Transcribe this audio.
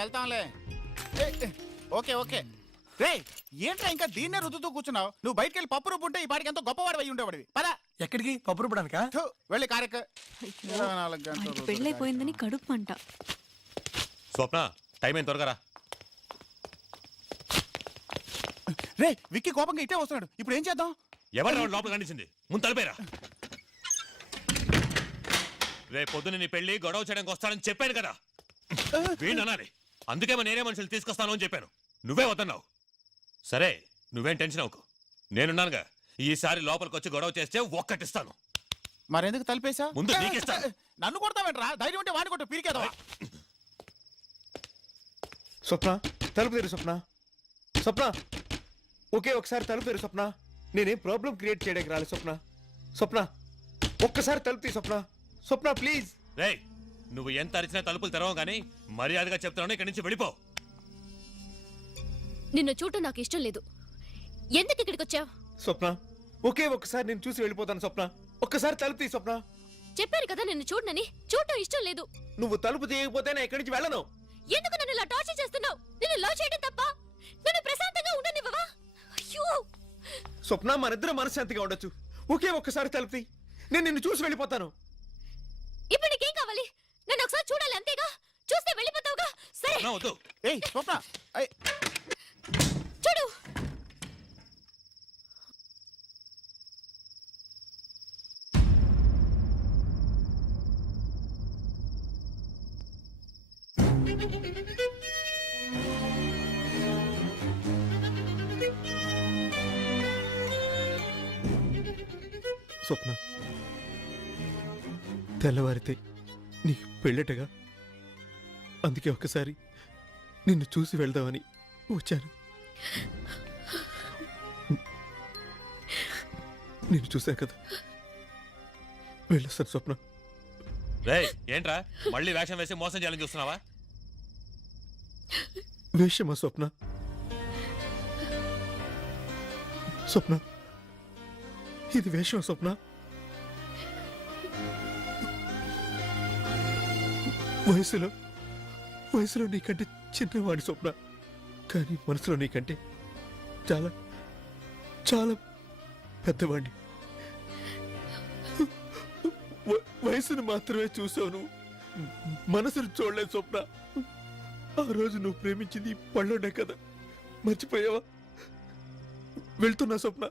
వెళ్తాంలే. Okay okay. రే ఏంట్రా ఇంకా దీన్నే రుద్దుతూ కూర్చున్నావు? నువ్వు బయటికి వెళ్ళి పప్పు రుబ్బు ఉంటే ఈ పాటికి ఎంతో గొప్పవాడు అయి ఉండేవాడివి. పదా ఎక్కడికి? పప్పు రుబ్బడానికా? వెళ్ళి కారెక్. 24 గంటలు పెళ్ళైపోయిందని కడుపు మంట. స్వప్న టైం ఏం త్వరగా రా. రే విక్కీ కోపంగా ఇట్టే వస్తున్నాడు. ఇప్పుడు ఏం చేద్దాం? ఎవరు లోపల కనిపించింది? ముందు తలిపేరా. రేపు పొద్దున నీ పెళ్లి గొడవ చేయడానికి వస్తానని చెప్పాను కదా, వీణ్ అనాలి. అందుకే నేనే మనుషులు తీసుకొస్తాను అని చెప్పాను, నువ్వే వద్దన్నావు. సరే నువ్వేం టెన్షన్ అవ్వకు, నేనున్నానుగా. ఈసారి లోపలికి వచ్చి గొడవ చేస్తే ఒక్కటిస్తాను. మరెందుకు తలిపేశా? ముందు నీకిస్తాను. నన్ను కొడతావేంట్రా? ధైర్యం ఉంటే వాడి కొట్టు, పీరికేదా? స్వప్న తలుపు తెరు. స్వప్న స్వప్న ఒకే ఒకసారి తలుపు తెరు. స్వప్న నేనేం ప్రాబ్లం క్రియేట్ చేయడానికి రాలేదు. స్వప్న స్వప్న ఒక్కసారి తలుపు తీ. స్వప్న స్వప్న ప్లీజ్. రే నువ్వు ఎంత అరిచినా తలుపులు తెరవం గానీ మర్యాదగా చెప్తున్నాను, ఇక్కడి నుంచి వెళ్ళిపో. నిన్ను చూడటం నాకు ఇష్టం లేదు. ఎందుకు ఇక్కడికి వచ్చావు? స్వప్న ఒకే ఒక్కసారి నేను చూసి వెళ్ళిపోతాను. స్వప్న ఒక్కసారి తలుపు తీ. స్వప్న చెప్పాను కదా నిన్ను చూడనని. చూడటం ఇష్టం లేదు. నువ్వు తలుపు తీయకపోతే నేను ఎక్కడి నుంచి వెళ్ళను. ఎందుకు నన్ను ఇలా టార్చర్ చేస్తున్నావు? నిన్ను లవ్ చేయడం తప్ప నన్ను ప్రశాంతంగా ఉండనివ్వవా? అయ్యో స్వప్న మనిద్దరం మనశ్శాంతిగా ఉండొచ్చు. ఒకే ఒక్కసారి తలుపు తీ. నేను నిన్ను చూసి వెళ్ళిపోతాను. ఇప్పుడు నీకేం కావాలి? నన్ను ఒకసారి చూడాలి అంతేగా. చూస్తే వెళ్ళిపోతావుగా. సరే వద్దు. ఏయ్ స్వప్న చూడు. స్వప్న తెల్లవారితే నీకు పెళ్ళటగా, అందుకే ఒక్కసారి నిన్ను చూసి వెళ్దామని వచ్చాను. నిన్ను చూసా కదా, వెళ్ళొస్తాను. స్వప్న రే ఏంట్రా మళ్ళీ వేషం వేసి మోసం చేయాలని చూస్తున్నావా? వేషమా స్వప్న? స్వప్న ఇది వేషం. స్వప్న వయసులో నీకంటే చిన్నవాడి స్వప్న, కానీ మనసులో నీకంటే చాలా చాలా పెద్దవాడిని. వయసును మాత్రమే చూసావు నువ్వు, మనసును చూడలేదు స్వప్న. ఆ రోజు నువ్వు ప్రేమించింది పళ్ళోనే కదా, మర్చిపోయావా? వెళ్తున్నా స్వప్న.